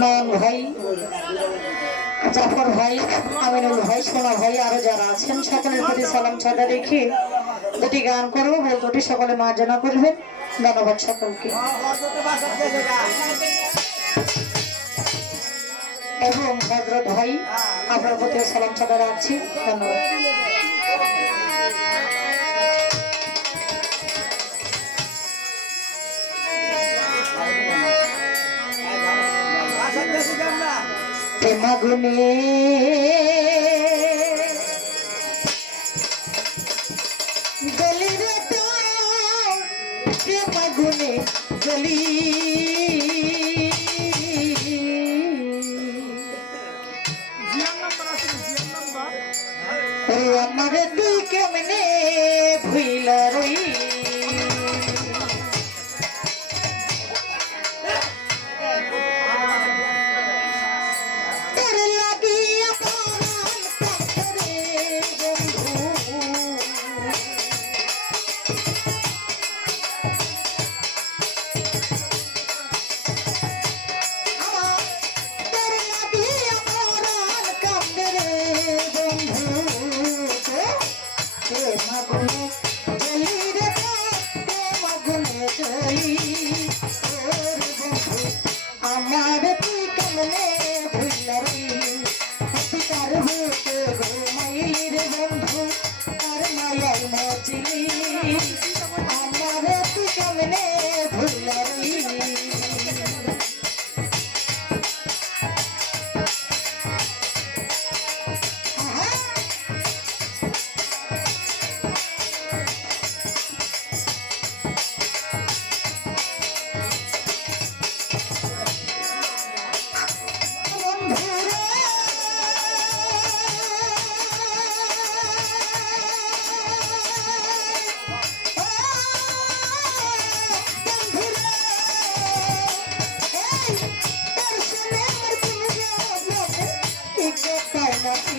নয়ন ভাই। জাফর ভাই, আমিনুল ভাই, সোনা ভাই, আরও যারা আছেন, সকলের প্রতি সালাম ছাদা রেখে দুটি গান করব। বল দুটি সকলে মার্জনা করবেন ধন্যবাদ সকলকে। এবং হজরত ভাই, আপনার প্রতি সালাম ছাদা রাখছি। ধন্যবাদ। প্রেমাগুনে গলি রে প্রেমাগুনে গলি আমার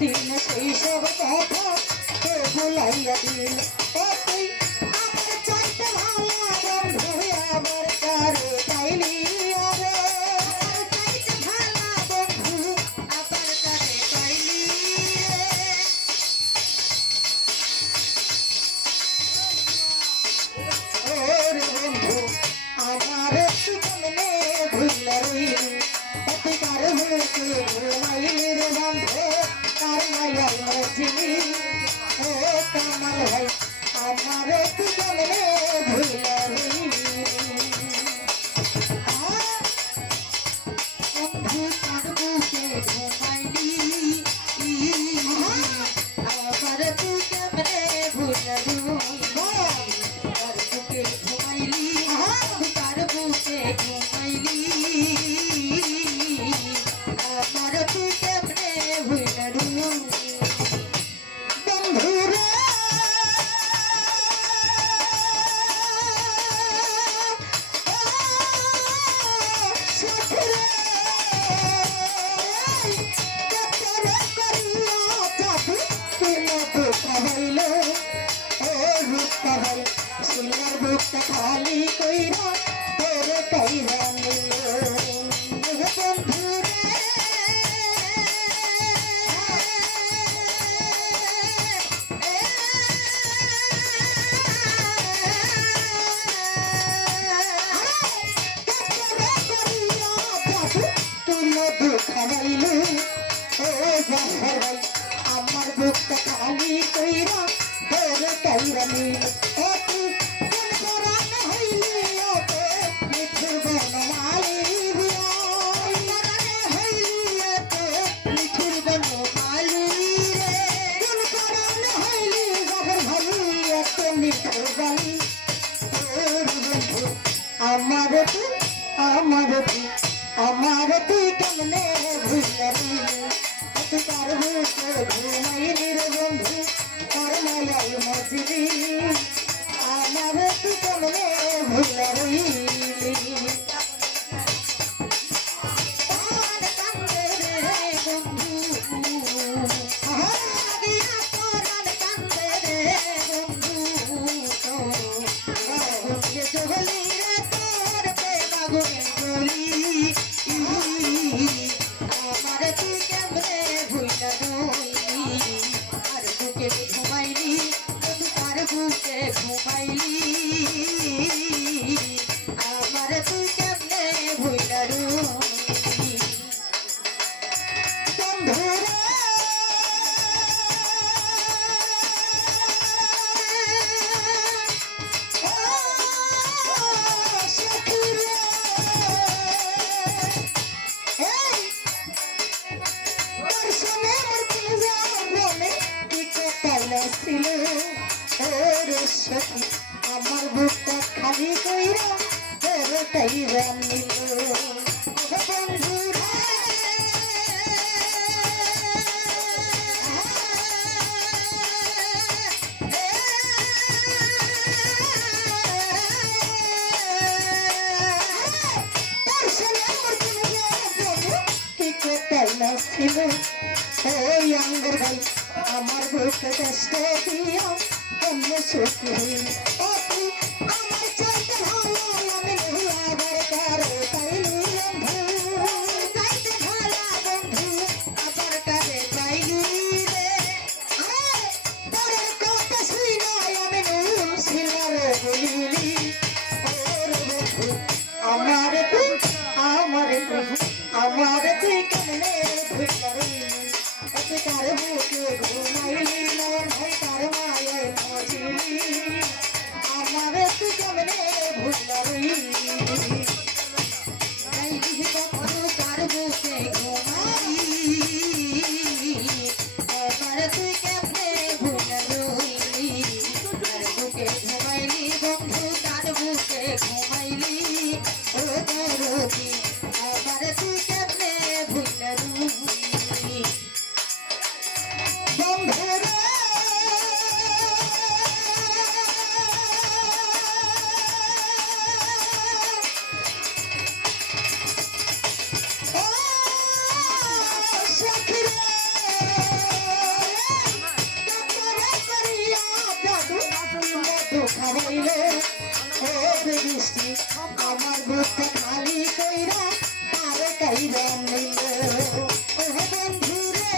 দিনে সেই সব কথা কে ভুলাইয়া দিল ভাই আমার সুমনে কইরা তোরে কইরা নিল আমার বুকটা খালি কইরা তোরে কইরা নিল। ও তুই কোন পরাণ হইলি ওতে মিঠুর বনমালি দিয়া পরাণ হইলি ওতে মিঠুর বনমালি রে কোন পরাণ হইলি গবর মিঠুর বালি। আমার তুই আমার তুই কেমনে ভুল பூமி நிறுவம் এই আঙ্গুর ভাই আমার বুকে কষ্ট দিয়া কেমনে সুখ হইল। হারাইলে হে বৃষ্টি, আমার বুকটা খালি কইরা আর কাইরা নিলে। ওহে বন্ধু রে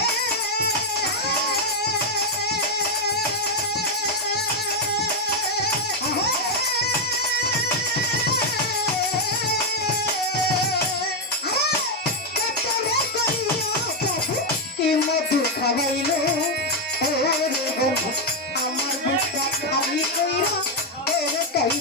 কি মধু খাওয়াইলে।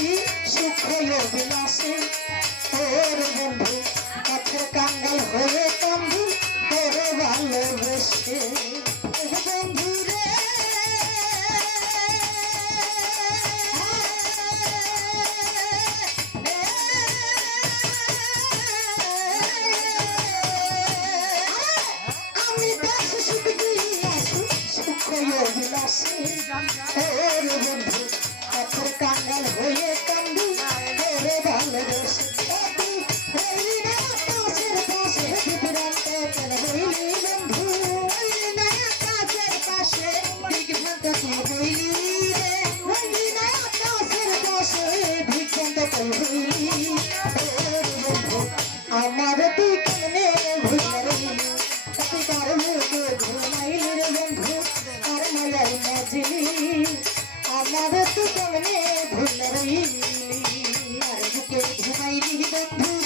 কি সুখ হলো বিলাসী তোর বন্ধু কাছে কাঙ্গাল হয়ে বন্ধু তোর ভালোবেসে। বন্ধু রে। আমি আমার পিছনে ঘুরে তার মুখে ঘুমাইল রে বন্ধু আর মালাই মাঝি আমার পিছনে ঘুরে আর মুখে ঘুমাইলি বন্ধু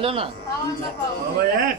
¿Qué.